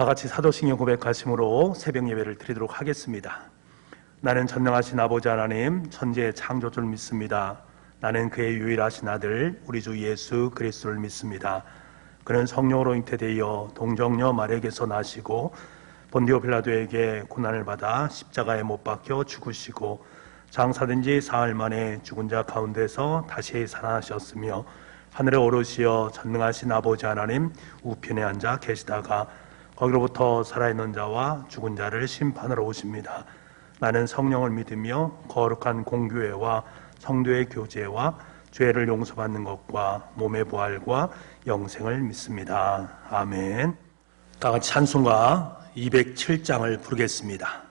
다 같이 사도신경 고백하심으로 새벽 예배를 드리도록 하겠습니다. 나는 전능하신 아버지 하나님 천지의 창조주를 믿습니다. 나는 그의 유일하신 아들 우리 주 예수 그리스도를 믿습니다. 그는 성령으로 잉태되어 동정녀 마리아에게서 나시고 본디오 빌라도에게 고난을 받아 십자가에 못 박혀 죽으시고 장사된 지 사흘 만에 죽은 자 가운데서 다시 살아나셨으며 하늘에 오르시어 전능하신 아버지 하나님 우편에 앉아 계시다가 거기로부터 살아있는 자와 죽은 자를 심판하러 오십니다. 나는 성령을 믿으며 거룩한 공교회와 성도의 교제와 죄를 용서받는 것과 몸의 부활과 영생을 믿습니다. 아멘. 다 같이 찬송가 207장을 부르겠습니다.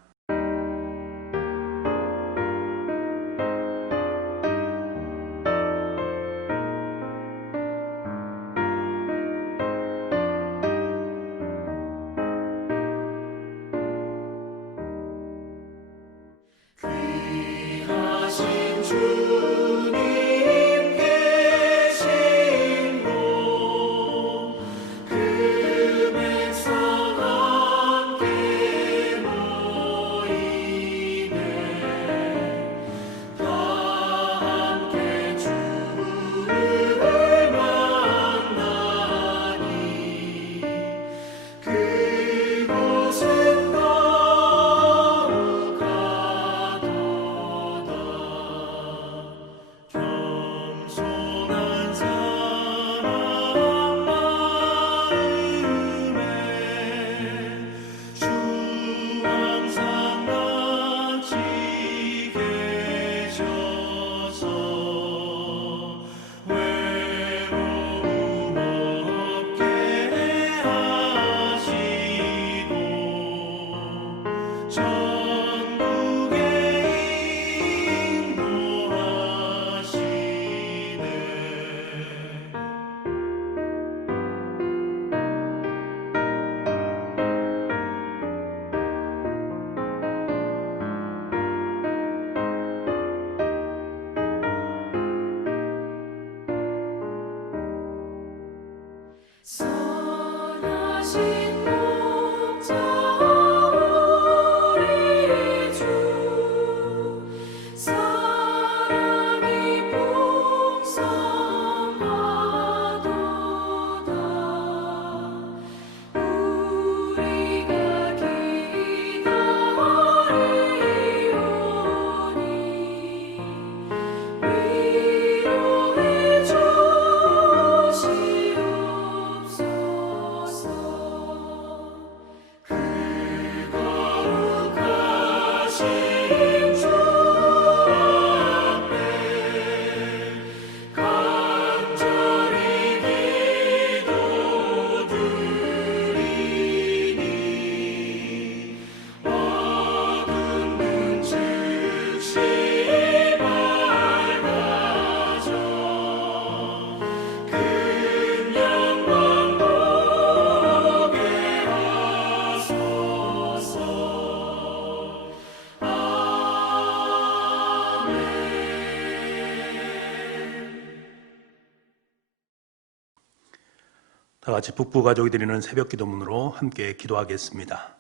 다 같이 북부 가족이 드리는 새벽 기도문으로 함께 기도하겠습니다.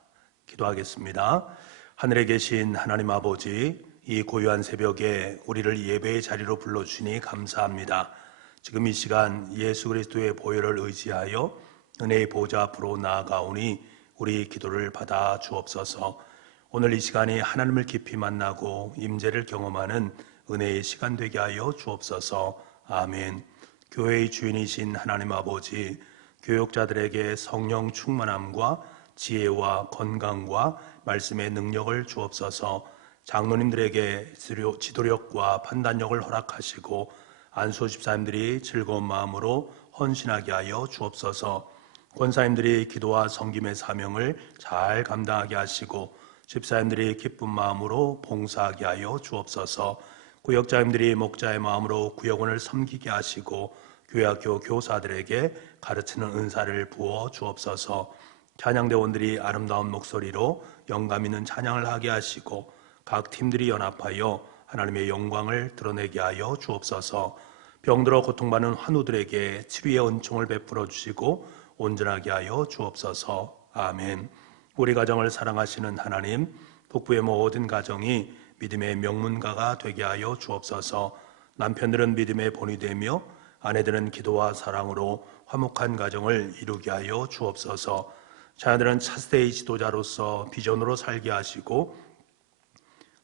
하늘에 계신 하나님 아버지, 이 고요한 새벽에 우리를 예배의 자리로 불러주시니 감사합니다. 지금 이 시간 예수 그리스도의 보혈을 의지하여 은혜의 보좌 앞으로 나아가오니 우리 기도를 받아 주옵소서. 오늘 이 시간이 하나님을 깊이 만나고 임재를 경험하는 은혜의 시간 되게 하여 주옵소서. 아멘. 교회의 주인이신 하나님 아버지, 교육자들에게 성령 충만함과 지혜와 건강과 말씀의 능력을 주옵소서. 장로님들에게 지도력과 판단력을 허락하시고 안수 집사님들이 즐거운 마음으로 헌신하게 하여 주옵소서. 권사님들이 기도와 섬김의 사명을 잘 감당하게 하시고 집사님들이 기쁜 마음으로 봉사하게 하여 주옵소서. 구역자님들이 목자의 마음으로 구역원을 섬기게 하시고 교회학교 교사들에게 가르치는 은사를 부어 주옵소서. 찬양대원들이 아름다운 목소리로 영감 있는 찬양을 하게 하시고 각 팀들이 연합하여 하나님의 영광을 드러내게 하여 주옵소서. 병들어 고통받는 환우들에게 치료의 은총을 베풀어 주시고 온전하게 하여 주옵소서. 아멘. 우리 가정을 사랑하시는 하나님, 북부의 모든 가정이 믿음의 명문가가 되게 하여 주옵소서. 남편들은 믿음의 본이 되며 아내들은 기도와 사랑으로 화목한 가정을 이루게 하여 주옵소서. 자녀들은 차세대의 지도자로서 비전으로 살게 하시고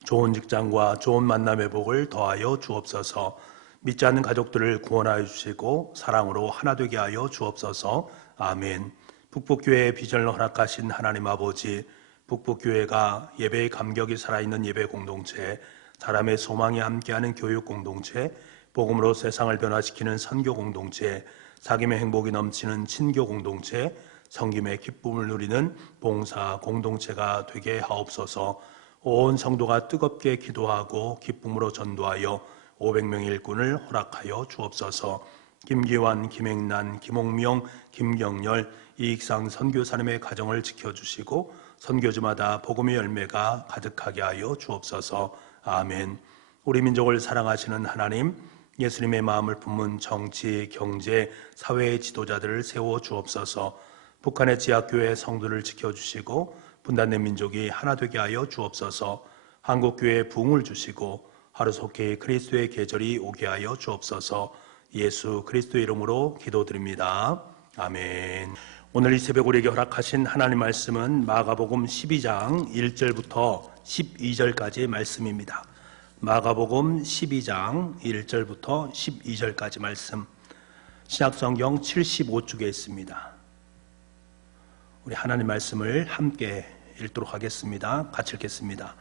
좋은 직장과 좋은 만남의 복을 더하여 주옵소서. 믿지 않는 가족들을 구원하여 주시고 사랑으로 하나 되게 하여 주옵소서. 아멘. 북북교회의 비전을 허락하신 하나님 아버지, 북북교회가 예배의 감격이 살아있는 예배 공동체, 사람의 소망이 함께하는 교육 공동체, 복음으로 세상을 변화시키는 선교 공동체, 사귐의 행복이 넘치는 친교 공동체, 성김의 기쁨을 누리는 봉사 공동체가 되게 하옵소서. 온 성도가 뜨겁게 기도하고 기쁨으로 전도하여 500명의 일꾼을 허락하여 주옵소서. 김기환, 김행란, 김홍명, 김경열, 이익상 선교사님의 가정을 지켜주시고 선교주마다 복음의 열매가 가득하게 하여 주옵소서. 아멘. 우리 민족을 사랑하시는 하나님, 예수님의 마음을 품은 정치, 경제, 사회의 지도자들을 세워 주옵소서. 북한의 지하교회 성도를 지켜주시고 분단된 민족이 하나 되게 하여 주옵소서. 한국교회에 부흥을 주시고 하루속히 그리스도의 계절이 오게 하여 주옵소서. 예수 그리스도의 이름으로 기도드립니다. 아멘. 오늘 이 새벽 우리에게 허락하신 하나님 말씀은 마가복음 12장 1절부터 12절까지의 말씀입니다. 마가복음 12장 1절부터 12절까지 말씀, 신약성경 75쪽에 있습니다. 우리 하나님 말씀을 함께 읽도록 하겠습니다. 같이 읽겠습니다.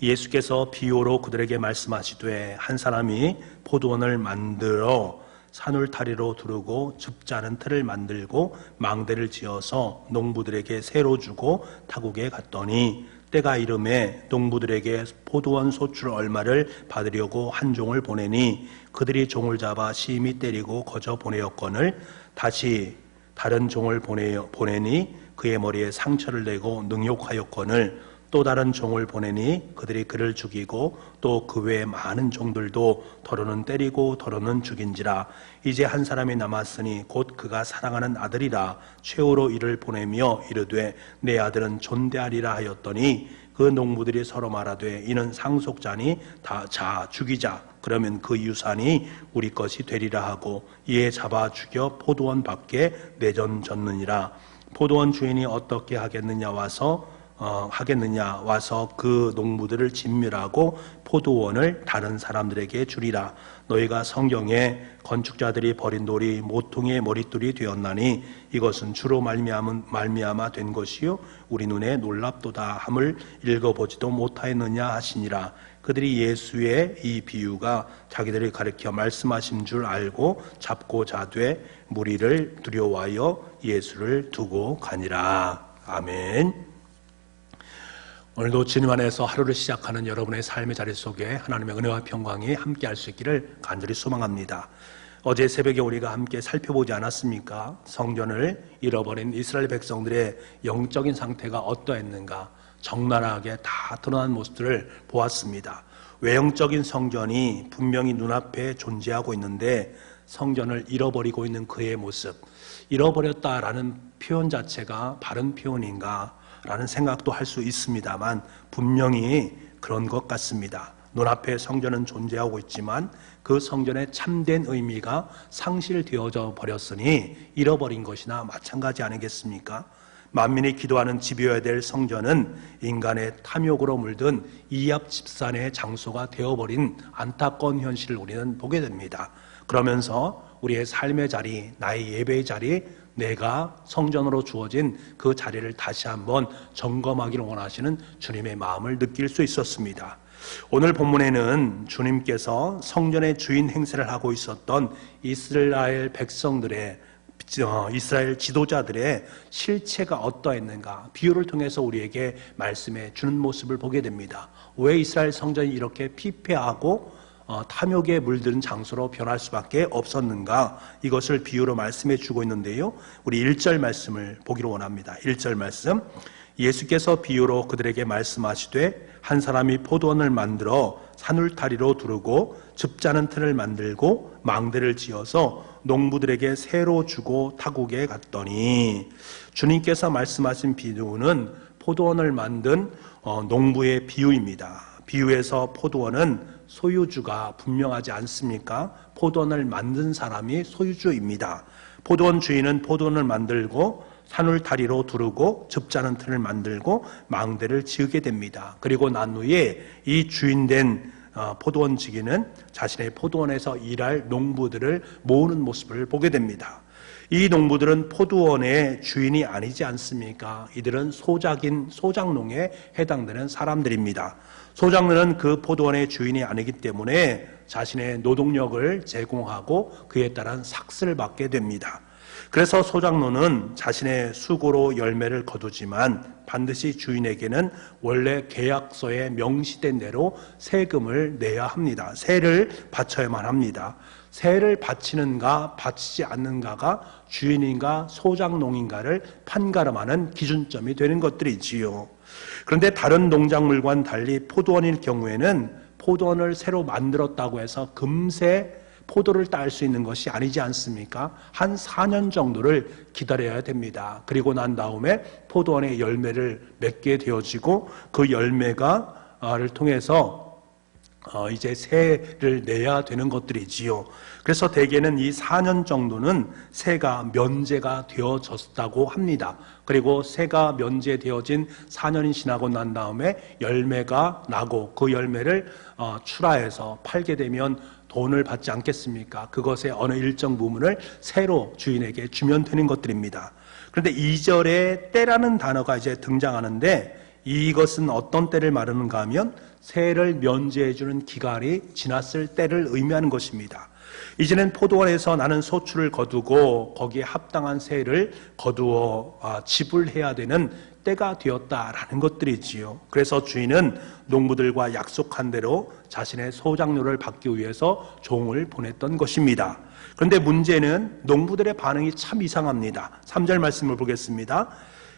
예수께서 비유로 그들에게 말씀하시되 한 사람이 포도원을 만들어 산울타리로 두르고 줍지 않은 틀을 만들고 망대를 지어서 농부들에게 새로 주고 타국에 갔더니 때가 이름에 농부들에게 포도원 소출 얼마를 받으려고 한 종을 보내니 그들이 종을 잡아 심히 때리고 거저 보내었거늘 다시 다른 종을 보내니 그의 머리에 상처를 내고 능욕하였거늘 또 다른 종을 보내니 그들이 그를 죽이고 또 그 외에 많은 종들도 더러는 때리고 더러는 죽인지라. 이제 한 사람이 남았으니 곧 그가 사랑하는 아들이라. 최후로 이를 보내며 이르되 내 아들은 존대하리라 하였더니 그 농부들이 서로 말하되 이는 상속자니 자 죽이자. 그러면 그 유산이 우리 것이 되리라 하고 이에 잡아 죽여 포도원 밖에 내던졌느니라. 포도원 주인이 어떻게 하겠느냐 와서 그 농부들을 진멸하고 포도원을 다른 사람들에게 주리라. 너희가 성경에 건축자들이 버린 돌이 모퉁이의 머릿돌이 되었나니 이것은 주로 말미암아 된 것이요 우리 눈에 놀랍도다 함을 읽어보지도 못하였느냐 하시니라. 그들이 예수의 이 비유가 자기들이 가르쳐 말씀하신 줄 알고 잡고 자되 무리를 두려워하여 예수를 두고 가니라. 아멘. 오늘도 주님 안에서 하루를 시작하는 여러분의 삶의 자리 속에 하나님의 은혜와 평강이 함께할 수 있기를 간절히 소망합니다. 어제 새벽에 우리가 함께 살펴보지 않았습니까? 성전을 잃어버린 이스라엘 백성들의 영적인 상태가 어떠했는가? 적나라하게 다 드러난 모습들을 보았습니다. 외형적인 성전이 분명히 눈앞에 존재하고 있는데 성전을 잃어버리고 있는 그의 모습, 잃어버렸다라는 표현 자체가 바른 표현인가? 라는 생각도 할 수 있습니다만 분명히 그런 것 같습니다. 눈앞에 성전은 존재하고 있지만 그 성전의 참된 의미가 상실되어져 버렸으니 잃어버린 것이나 마찬가지 아니겠습니까? 만민이 기도하는 집이어야 될 성전은 인간의 탐욕으로 물든 이합 집산의 장소가 되어버린 안타까운 현실을 우리는 보게 됩니다. 그러면서 우리의 삶의 자리, 나의 예배의 자리, 내가 성전으로 주어진 그 자리를 다시 한번 점검하기를 원하시는 주님의 마음을 느낄 수 있었습니다. 오늘 본문에는 주님께서 성전의 주인 행세를 하고 있었던 이스라엘 백성들의 이스라엘 지도자들의 실체가 어떠했는가 비유를 통해서 우리에게 말씀해 주는 모습을 보게 됩니다. 왜 이스라엘 성전이 이렇게 피폐하고 탐욕에 물든 장소로 변할 수밖에 없었는가, 이것을 비유로 말씀해 주고 있는데요, 우리 1절 말씀을 보기를 원합니다. 1절 말씀, 예수께서 비유로 그들에게 말씀하시되 한 사람이 포도원을 만들어 산울타리로 두르고 즙자는 틀을 만들고 망대를 지어서 농부들에게 새로 주고 타국에 갔더니, 주님께서 말씀하신 비유는 포도원을 만든 농부의 비유입니다. 비유에서 포도원은 소유주가 분명하지 않습니까? 포도원을 만든 사람이 소유주입니다. 포도원 주인은 포도원을 만들고 산울타리로 두르고 즙자는 틀을 만들고 망대를 지으게 됩니다. 그리고 난 후에 이 주인된 포도원 지기는 자신의 포도원에서 일할 농부들을 모으는 모습을 보게 됩니다. 이 농부들은 포도원의 주인이 아니지 않습니까? 이들은 소작농에 해당되는 사람들입니다. 소작농은 그 포도원의 주인이 아니기 때문에 자신의 노동력을 제공하고 그에 따른 삭스를 받게 됩니다. 그래서 소작농은 자신의 수고로 열매를 거두지만 반드시 주인에게는 원래 계약서에 명시된 대로 세금을 내야 합니다. 세를 바쳐야만 합니다. 세를 바치는가 바치지 않는가가 주인인가 소작농인가를 판가름하는 기준점이 되는 것들이지요. 그런데 다른 농작물과는 달리 포도원일 경우에는 포도원을 새로 만들었다고 해서 금세 포도를 딸 수 있는 것이 아니지 않습니까? 한 4년 정도를 기다려야 됩니다. 그리고 난 다음에 포도원의 열매를 맺게 되어지고 그 열매가를 통해서 이제 세를 내야 되는 것들이지요. 그래서 대개는 이 4년 정도는 세가 면제가 되어졌다고 합니다. 그리고 세가 면제되어진 4년이 지나고 난 다음에 열매가 나고 그 열매를 출하해서 팔게 되면 돈을 받지 않겠습니까? 그것의 어느 일정 부분을 세로 주인에게 주면 되는 것들입니다. 그런데 2절에 때라는 단어가 이제 등장하는데 이것은 어떤 때를 말하는가 하면 세를 면제해 주는 기간이 지났을 때를 의미하는 것입니다. 이제는 포도원에서 나는 소출을 거두고 거기에 합당한 세를 거두어 지불해야 되는 때가 되었다라는 것들이지요. 그래서 주인은 농부들과 약속한 대로 자신의 소작료를 받기 위해서 종을 보냈던 것입니다. 그런데 문제는 농부들의 반응이 참 이상합니다. 3절 말씀을 보겠습니다.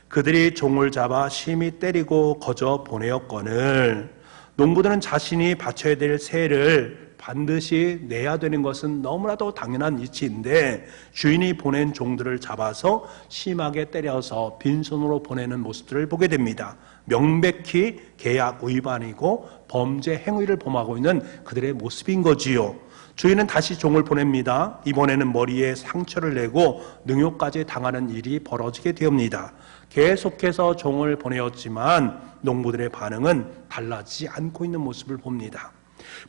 그들이 종을 잡아 심히 때리고 거저 보내었거늘. 농부들은 자신이 바쳐야 될 세를 반드시 내야 되는 것은 너무나도 당연한 이치인데 주인이 보낸 종들을 잡아서 심하게 때려서 빈손으로 보내는 모습들을 보게 됩니다. 명백히 계약 위반이고 범죄 행위를 범하고 있는 그들의 모습인 거지요. 주인은 다시 종을 보냅니다. 이번에는 머리에 상처를 내고 능욕까지 당하는 일이 벌어지게 되옵니다. 계속해서 종을 보내었지만 농부들의 반응은 달라지지 않고 있는 모습을 봅니다.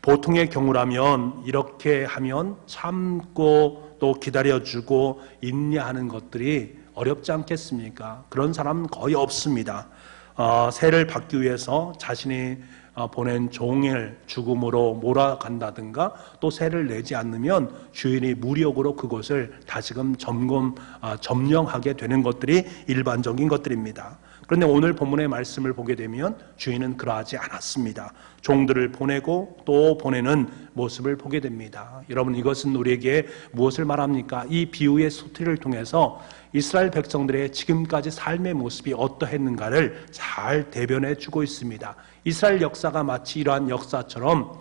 보통의 경우라면 이렇게 하면 참고 또 기다려주고 인내하는 것들이 어렵지 않겠습니까? 그런 사람은 거의 없습니다. 세를 받기 위해서 자신이 보낸 종을 죽음으로 몰아간다든가 또 세를 내지 않으면 주인이 무력으로 그것을 다시금 점령하게 되는 것들이 일반적인 것들입니다. 그런데 오늘 본문의 말씀을 보게 되면 주인은 그러하지 않았습니다. 종들을 보내고 또 보내는 모습을 보게 됩니다. 여러분, 이것은 우리에게 무엇을 말합니까? 이 비유의 수트를 통해서 이스라엘 백성들의 지금까지 삶의 모습이 어떠했는가를 잘 대변해 주고 있습니다. 이스라엘 역사가 마치 이러한 역사처럼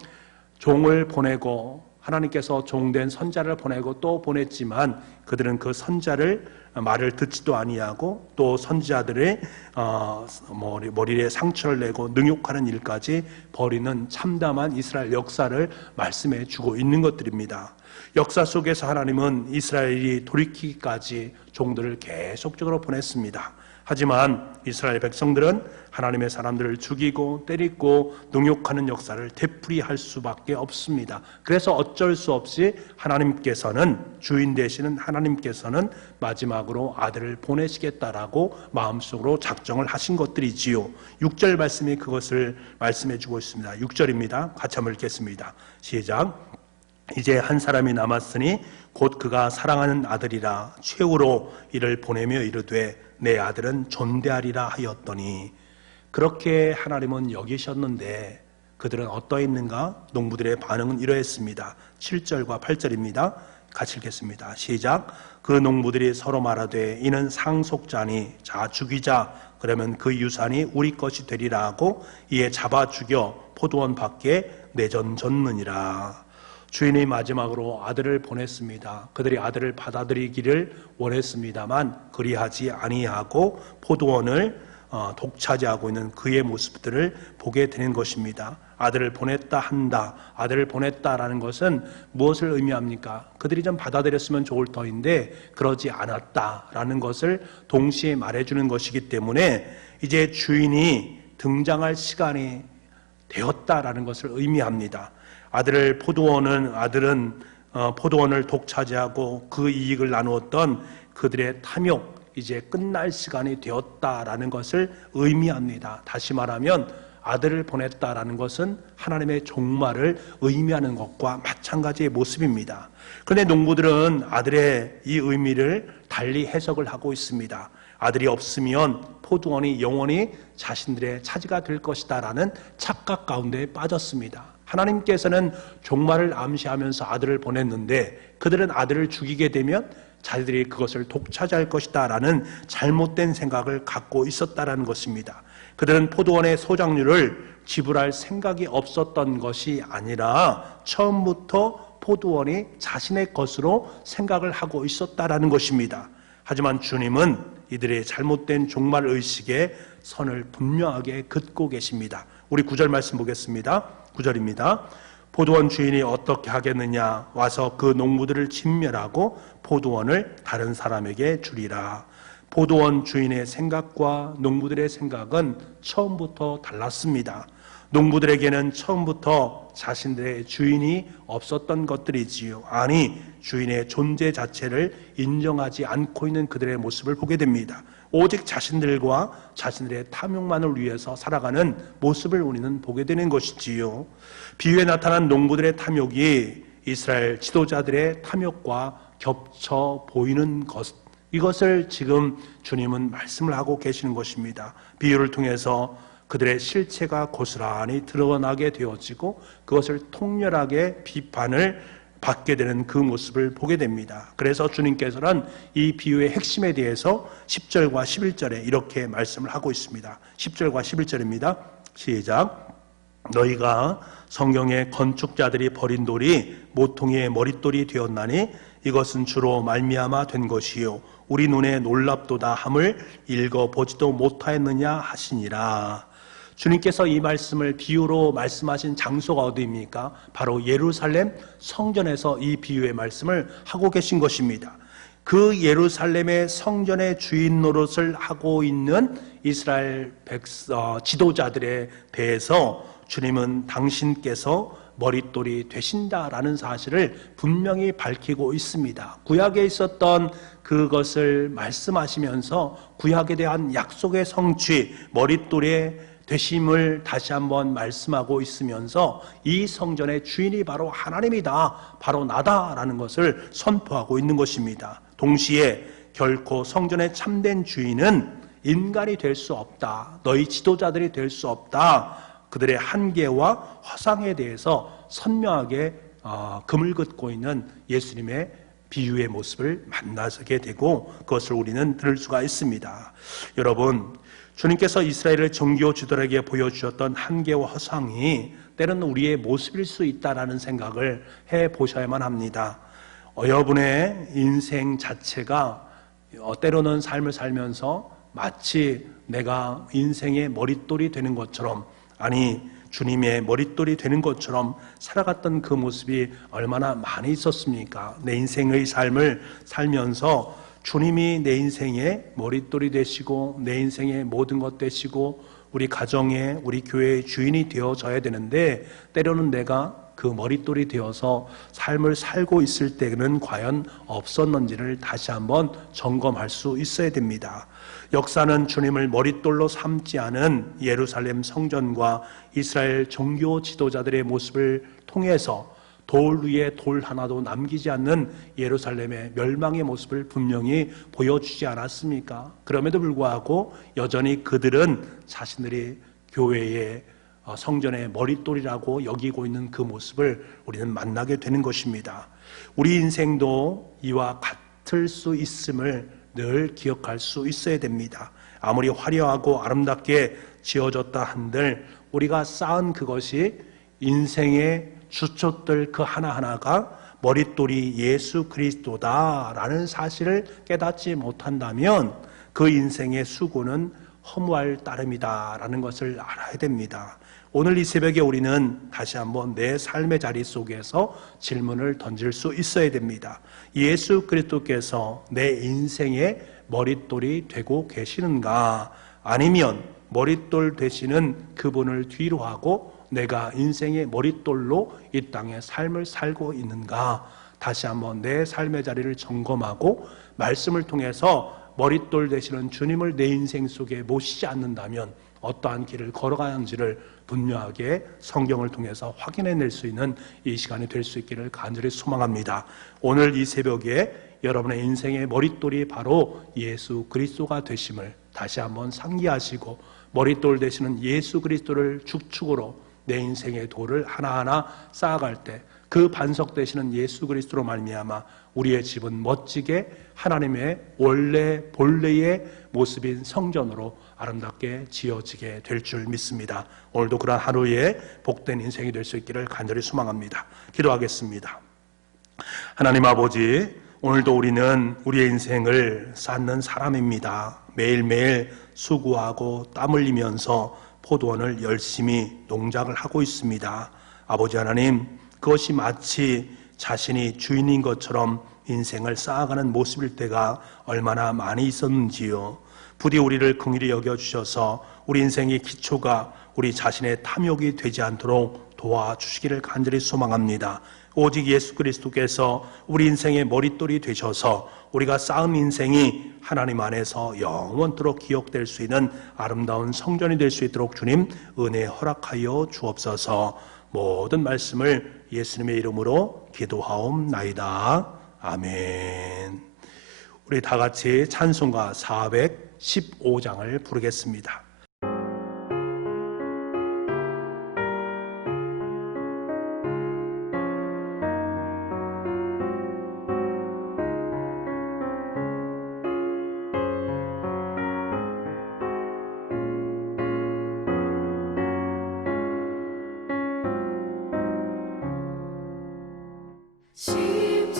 종을 보내고 하나님께서 종된 선자를 보내고 또 보냈지만 그들은 그 선자를 말을 듣지도 아니하고 또 선지자들의 머리에 상처를 내고 능욕하는 일까지 벌이는 참담한 이스라엘 역사를 말씀해 주고 있는 것들입니다. 역사 속에서 하나님은 이스라엘이 돌이키기까지 종들을 계속적으로 보냈습니다. 하지만 이스라엘 백성들은 하나님의 사람들을 죽이고 때리고 능욕하는 역사를 되풀이할 수밖에 없습니다. 그래서 어쩔 수 없이 하나님께서는 주인 되시는 하나님께서는 마지막으로 아들을 보내시겠다라고 마음속으로 작정을 하신 것들이지요. 6절 말씀이 그것을 말씀해 주고 있습니다. 6절입니다. 같이 한번 읽겠습니다. 시작. 이제 한 사람이 남았으니 곧 그가 사랑하는 아들이라 최후로 이를 보내며 이르되 내 아들은 존대하리라 하였더니, 그렇게 하나님은 여기셨는데 그들은 어떠했는가? 농부들의 반응은 이러했습니다. 7절과 8절입니다. 같이 읽겠습니다. 시작. 그 농부들이 서로 말하되 이는 상속자니 자 죽이자. 그러면 그 유산이 우리 것이 되리라 하고 이에 잡아 죽여 포도원 밖에 내던졌느니라. 주인이 마지막으로 아들을 보냈습니다. 그들이 아들을 받아들이기를 원했습니다만 그리하지 아니하고 포도원을 독차지하고 있는 그의 모습들을 보게 되는 것입니다. 아들을 보냈다 한다, 아들을 보냈다라는 것은 무엇을 의미합니까? 그들이 좀 받아들였으면 좋을 터인데 그러지 않았다라는 것을 동시에 말해주는 것이기 때문에 이제 주인이 등장할 시간이 되었다라는 것을 의미합니다. 아들은 포도원을 독차지하고 그 이익을 나누었던 그들의 탐욕, 이제 끝날 시간이 되었다라는 것을 의미합니다. 다시 말하면 아들을 보냈다라는 것은 하나님의 종말을 의미하는 것과 마찬가지의 모습입니다. 그런데 농부들은 아들의 이 의미를 달리 해석을 하고 있습니다. 아들이 없으면 포도원이 영원히 자신들의 차지가 될 것이다 라는 착각 가운데 빠졌습니다. 하나님께서는 종말을 암시하면서 아들을 보냈는데 그들은 아들을 죽이게 되면 자기들이 그것을 독차지할 것이다 라는 잘못된 생각을 갖고 있었다라는 것입니다. 그들은 포도원의 소작류를 지불할 생각이 없었던 것이 아니라 처음부터 포도원이 자신의 것으로 생각을 하고 있었다라는 것입니다. 하지만 주님은 이들의 잘못된 종말 의식에 선을 분명하게 긋고 계십니다. 우리 9절 말씀 보겠습니다. 9절입니다. 포도원 주인이 어떻게 하겠느냐? 와서 그 농부들을 진멸하고 포도원을 다른 사람에게 주리라. 포도원 주인의 생각과 농부들의 생각은 처음부터 달랐습니다. 농부들에게는 처음부터 자신들의 주인이 없었던 것들이지요. 아니, 주인의 존재 자체를 인정하지 않고 있는 그들의 모습을 보게 됩니다. 오직 자신들과 자신들의 탐욕만을 위해서 살아가는 모습을 우리는 보게 되는 것이지요. 비유에 나타난 농부들의 탐욕이 이스라엘 지도자들의 탐욕과 겹쳐 보이는 것, 이것을 지금 주님은 말씀을 하고 계시는 것입니다. 비유를 통해서 그들의 실체가 고스란히 드러나게 되어지고 그것을 통렬하게 비판을 받게 되는 그 모습을 보게 됩니다. 그래서 주님께서는 이 비유의 핵심에 대해서 10절과 11절에 이렇게 말씀을 하고 있습니다. 10절과 11절입니다. 시작. 너희가 성경의 건축자들이 버린 돌이 모퉁이의 머릿돌이 되었나니 이것은 주로 말미암아 된 것이요 우리 눈에 놀랍도다 함을 읽어보지도 못하였느냐 하시니라. 주님께서 이 말씀을 비유로 말씀하신 장소가 어디입니까? 바로 예루살렘 성전에서 이 비유의 말씀을 하고 계신 것입니다. 그 예루살렘의 성전의 주인 노릇을 하고 있는 이스라엘 지도자들에 대해서 주님은 당신께서 머릿돌이 되신다라는 사실을 분명히 밝히고 있습니다. 구약에 있었던 그것을 말씀하시면서 구약에 대한 약속의 성취, 머릿돌의 되심을 다시 한번 말씀하고 있으면서 이 성전의 주인이 바로 하나님이다, 바로 나다라는 것을 선포하고 있는 것입니다. 동시에 결코 성전의 참된 주인은 인간이 될 수 없다, 너희 지도자들이 될 수 없다, 그들의 한계와 허상에 대해서 선명하게 금을 긋고 있는 예수님의 비유의 모습을 만나게 되고 그것을 우리는 들을 수가 있습니다. 여러분, 주님께서 이스라엘을 정교 지도자에게 보여주셨던 한계와 허상이 때로는 우리의 모습일 수 있다라는 생각을 해보셔야만 합니다. 여러분의 인생 자체가 때로는 삶을 살면서 마치 내가 인생의 머릿돌이 되는 것처럼, 아니 주님의 머릿돌이 되는 것처럼 살아갔던 그 모습이 얼마나 많이 있었습니까? 내 인생의 삶을 살면서 주님이 내 인생의 머릿돌이 되시고 내 인생의 모든 것 되시고 우리 가정의, 우리 교회의 주인이 되어져야 되는데 때로는 내가 그 머릿돌이 되어서 삶을 살고 있을 때는 과연 없었는지를 다시 한번 점검할 수 있어야 됩니다. 역사는 주님을 머릿돌로 삼지 않은 예루살렘 성전과 이스라엘 종교 지도자들의 모습을 통해서 돌 위에 돌 하나도 남기지 않는 예루살렘의 멸망의 모습을 분명히 보여주지 않았습니까? 그럼에도 불구하고 여전히 그들은 자신들이 교회의 성전의 머릿돌이라고 여기고 있는 그 모습을 우리는 만나게 되는 것입니다. 우리 인생도 이와 같을 수 있음을 늘 기억할 수 있어야 됩니다. 아무리 화려하고 아름답게 지어졌다 한들 우리가 쌓은 그것이 인생의 주춧들 그 하나하나가 머릿돌이 예수 그리스도다라는 사실을 깨닫지 못한다면 그 인생의 수고는 허무할 따름이다라는 것을 알아야 됩니다. 오늘 이 새벽에 우리는 다시 한번 내 삶의 자리 속에서 질문을 던질 수 있어야 됩니다. 예수 그리스도께서 내 인생의 머릿돌이 되고 계시는가? 아니면 머릿돌 되시는 그분을 뒤로 하고 내가 인생의 머릿돌로 이 땅의 삶을 살고 있는가? 다시 한번 내 삶의 자리를 점검하고 말씀을 통해서 머릿돌 되시는 주님을 내 인생 속에 모시지 않는다면 어떠한 길을 걸어가야 하는지를 분명하게 성경을 통해서 확인해낼 수 있는 이 시간이 될 수 있기를 간절히 소망합니다. 오늘 이 새벽에 여러분의 인생의 머릿돌이 바로 예수 그리스도가 되심을 다시 한번 상기하시고 머릿돌 되시는 예수 그리스도를 축축으로 내 인생의 돌을 하나하나 쌓아갈 때 그 반석 되시는 예수 그리스도로 말미암아 우리의 집은 멋지게 하나님의 원래 본래의 모습인 성전으로 아름답게 지어지게 될 줄 믿습니다. 오늘도 그러한 하루의 복된 인생이 될 수 있기를 간절히 소망합니다. 기도하겠습니다. 하나님 아버지, 오늘도 우리는 우리의 인생을 쌓는 사람입니다. 매일매일 수고하고 땀 흘리면서 포도원을 열심히 농작을 하고 있습니다. 아버지 하나님, 그것이 마치 자신이 주인인 것처럼 인생을 쌓아가는 모습일 때가 얼마나 많이 있었는지요. 부디 우리를 긍휼히 여겨주셔서 우리 인생의 기초가 우리 자신의 탐욕이 되지 않도록 도와주시기를 간절히 소망합니다. 오직 예수 그리스도께서 우리 인생의 머릿돌이 되셔서 우리가 쌓은 인생이 하나님 안에서 영원토록 기억될 수 있는 아름다운 성전이 될 수 있도록 주님 은혜 허락하여 주옵소서. 모든 말씀을 예수님의 이름으로 기도하옵나이다. 아멘. 우리 다 같이 찬송가 415장을 부르겠습니다.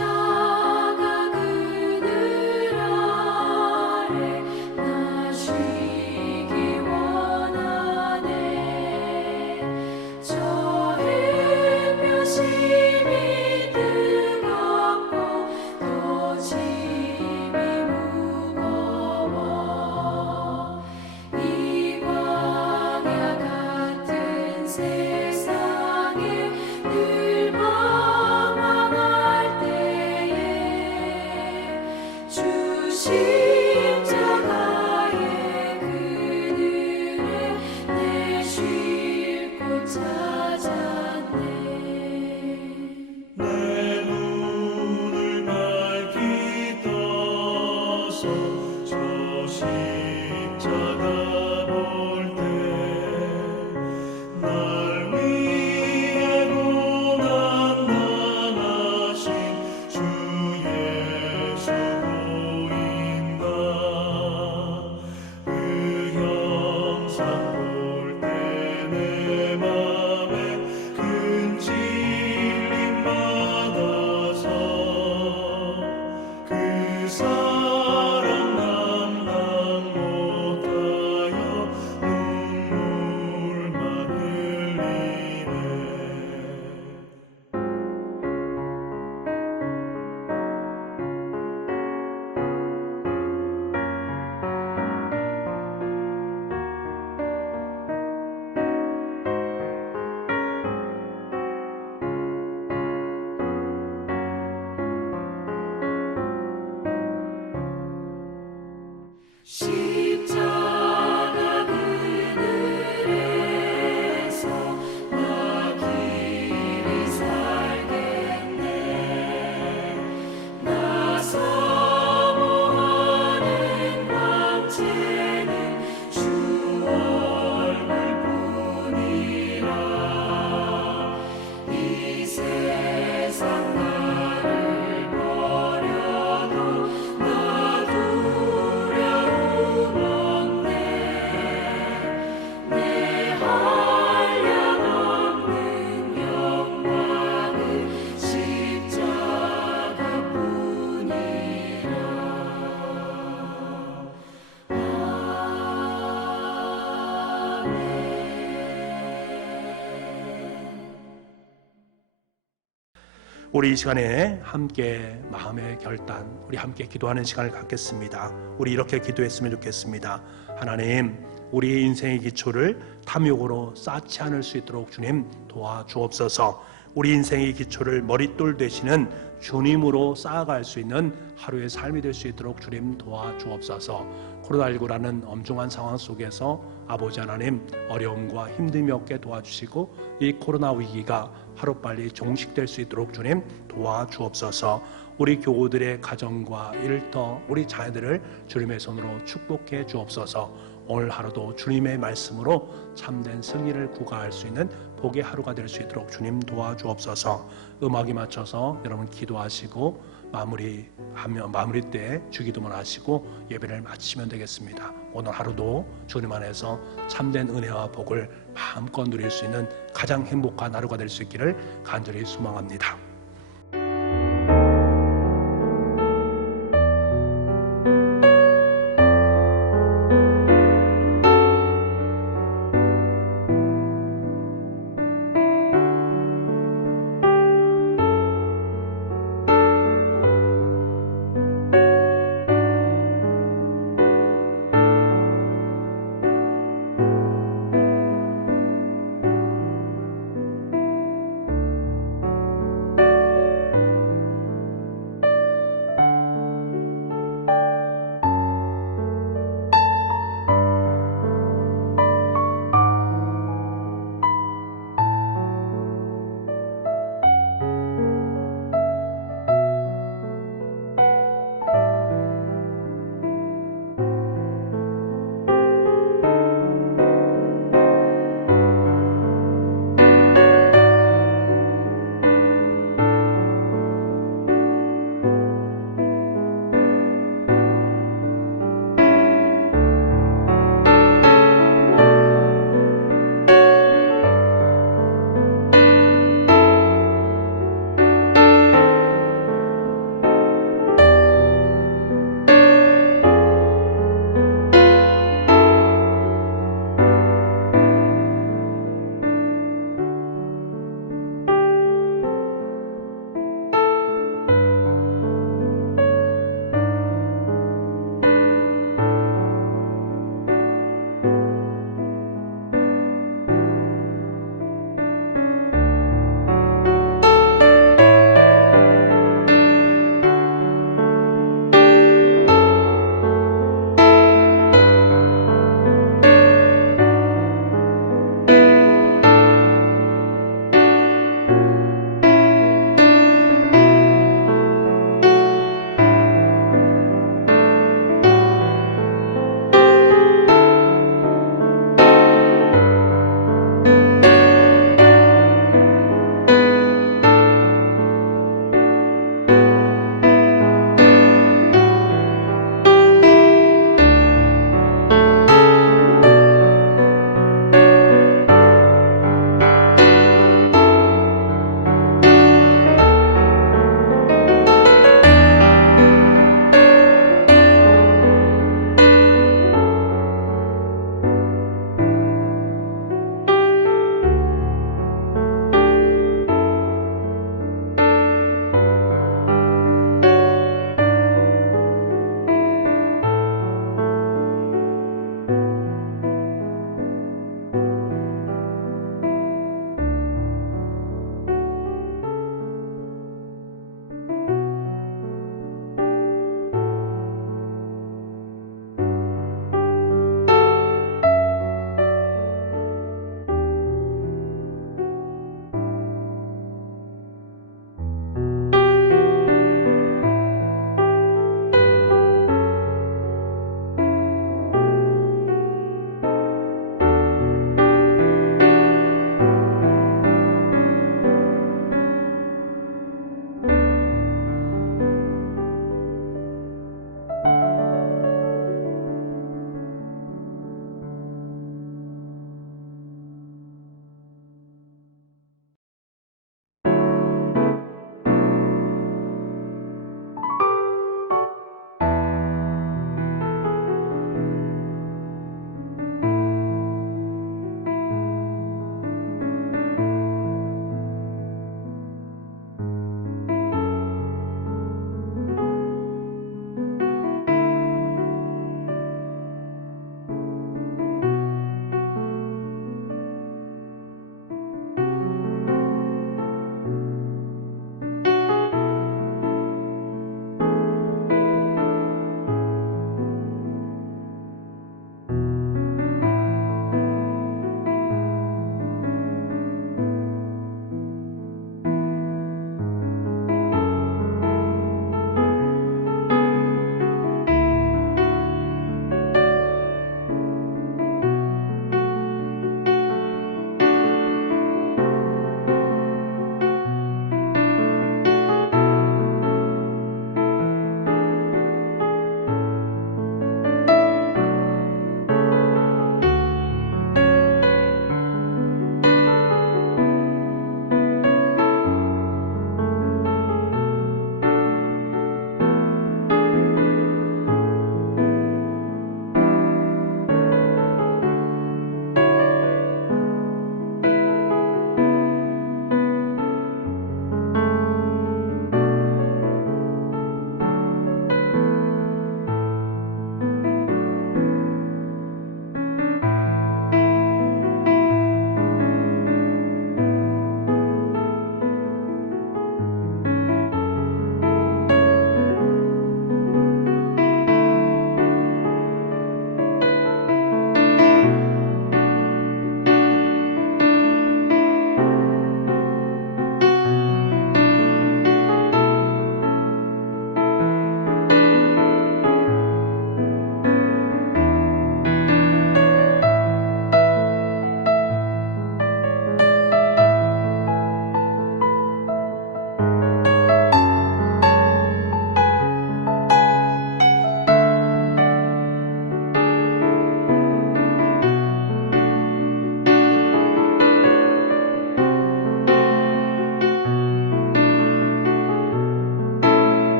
십자가 그늘 아래 나 쉬기 우리 이 시간에 함께 마음의 결단, 우리 함께 기도하는 시간을 갖겠습니다. 우리 이렇게 기도했으면 좋겠습니다. 하나님, 우리의 인생의 기초를 탐욕으로 쌓지 않을 수 있도록 주님 도와주옵소서. 우리 인생의 기초를 머릿돌 되시는 주님으로 쌓아갈 수 있는 하루의 삶이 될 수 있도록 주님 도와주옵소서. 코로나19라는 엄중한 상황 속에서 아버지 하나님, 어려움과 힘듦이 없게 도와주시고 이 코로나 위기가 하루빨리 종식될 수 있도록 주님 도와주옵소서. 우리 교우들의 가정과 일터, 우리 자녀들을 주님의 손으로 축복해 주옵소서. 오늘 하루도 주님의 말씀으로 참된 승리를 구가할 수 있는 복의 하루가 될 수 있도록 주님 도와주옵소서. 음악에 맞춰서 여러분 기도하시고 마무리 때 주기도문 하시고 예배를 마치면 되겠습니다. 오늘 하루도 주님 안에서 참된 은혜와 복을 마음껏 누릴 수 있는 가장 행복한 하루가 될 수 있기를 간절히 소망합니다.